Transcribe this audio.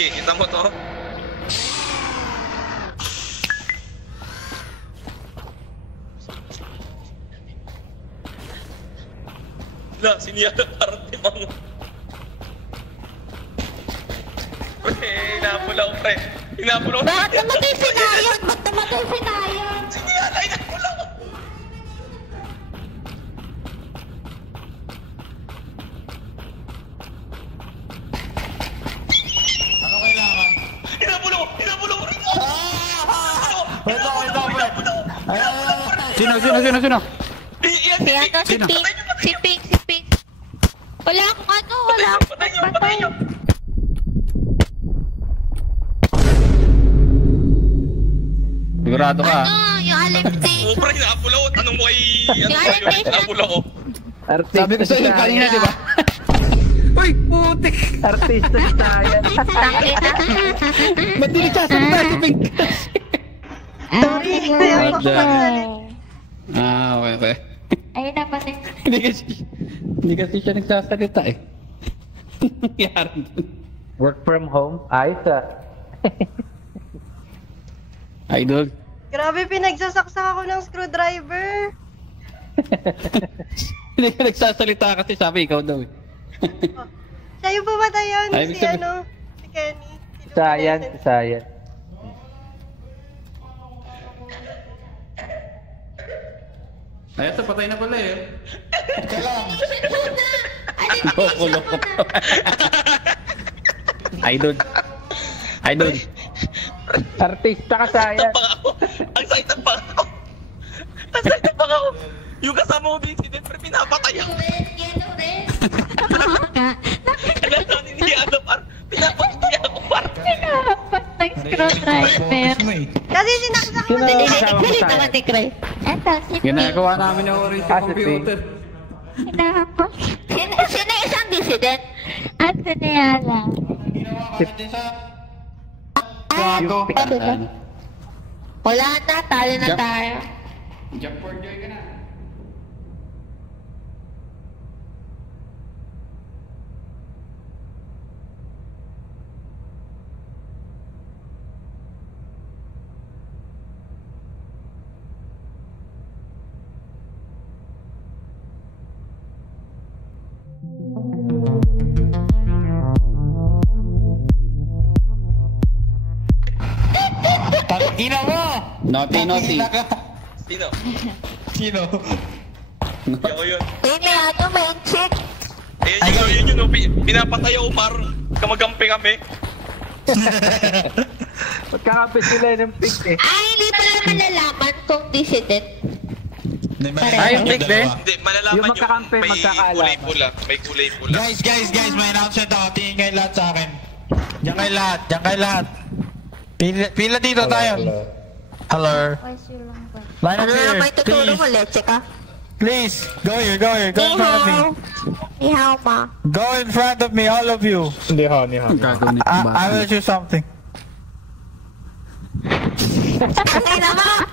Sige, kita mo to. Wala, siniyala parang timang. Pre, hinapula ko, pre. Hinapula ko. Bakit namatay si Nayan? Ba't namatay si Nayan? Siniyala, hinapula ko. Ano kailangan? Hinapula ko! Hinapula ko rin! Wait lang. Sino? Si Pink. Wala akong ano, wala akong patay. Sigurado ka. Ano, yung alimtation. Oo, pre, hinapula ko. Tanong mo kay... Hinapula ko. Sabi ko sa'yo kanina, di ba? Uy, putik! Artista si Nayan. Tangina. Ba't di nagsasalita si Pink? Sorry, kaya ako What the- magsalita. Okay. Ayun na pati. Hindi kasi siya nagsasalita eh. Nangyari dun. Work from home. Ayos ah. Idol. Grabe, pinagsasaksak ako ng screwdriver. Hindi ka nagsasalita kasi sabi ikaw daw eh. Siya yung pumatay yun, Ay, si ibig ano, si Kenny. Sayang. Ay, ito patay na pala eh. Loko. Idol. Artista ka, Sayan. Ang excited pa ako. Yung kasama ko din, siyempre pinapatay ako. Kailan na hindi ano, par. Pinapatay ako, par. Pinahapat ng screwdriver. Kasi sinaksak mo Sino? din. Kasama mo Galit tayo. naman ni Cray. Eto, si Pink. Ginagawa namin yung orin sa computer. Hinahapas. Sino isang dissident? Anthony Ayala. Yung Pwede ba? Wala na, talo na tayo. Jump for joy ka na. Tangina mo! Naughty. Sino? Ako yun. May ano, may chick. Yun, pinapatay ako, par. Kamagampi kami. Magkakapit sila ng pick eh. Ay, hindi pala malalaman kung dissident. Ay, yung pick din. Hindi, malalaman Yung magkakampi, may magkakaalaman. kulay pula. May kulay pula. Guys, may announcement ako. Tingin kayo lahat sa akin. Diyan kayo lahat. Pila dito tayo. Hello. Line up Ano here, naman ituturo mo, please. leche ka? Please, go here. Go in front of me. Ihaw ma. Go in front of me, all of you. Ang gagawin nito I will choose something. Ay naman!